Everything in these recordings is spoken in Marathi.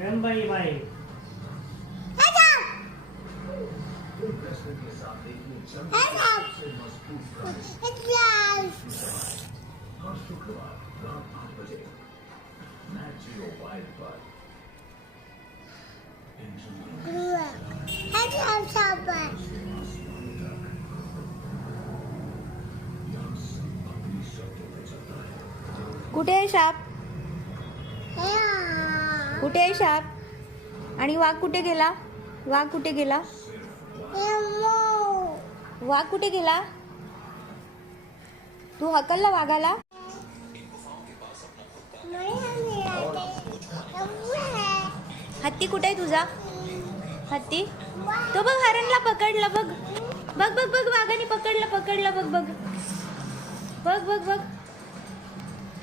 रंबाई बाई कुठे आहे साप? कुठे आहे साप? आणि वाघ कुठे गेला? वाघ कुठे गेला? वाघ कुठे गेला? तू हकलला वाघाला? हत्ती कुठे आहे तुझा? हत्ती तो बघ, हरणला पकडला बघ. बघ बघ बघ, वाघाने पकडला बघ बघ बघ बघ बघ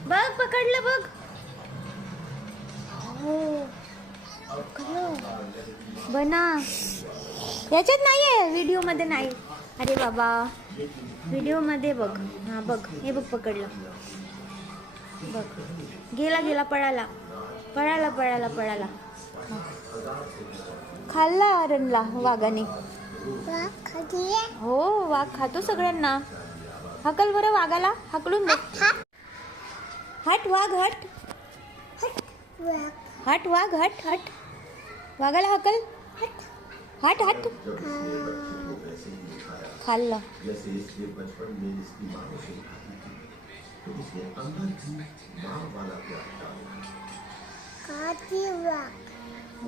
बघ, पकडलं बघ. हो बना, याच्यात नाही आहे, व्हिडिओ मध्ये नाही. अरे बाबा, व्हिडिओ मध्ये बघ. हा बघ, हे बघ पकडलं बघ. गेला पळाला. खाल्ला हरणला वाघाने. हो, वाघ खातो सगळ्यांना. हकल बरं वाघाला, हकलून दे. हट वाघ, हट वाघ, हट वाघाला हकल. हट खाल्ला.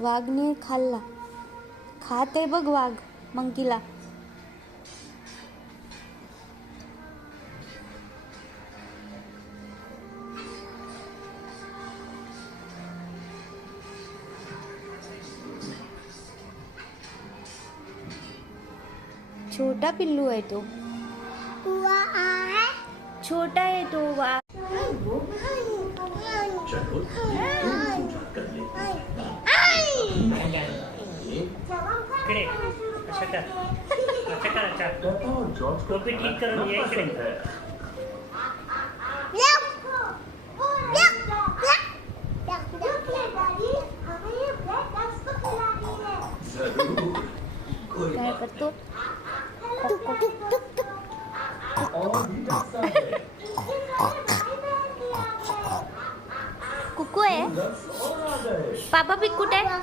वाघने खाल्ला. खाते बघ वाघ मंकीला. छोटा पिल्लू आहे तो. छोटा आहे तो वाघ. इकडे असं कर. टोपी ठीक करून ये इकडे. काय करतो? कुकू आहे. पापा पिक कुठे आहे?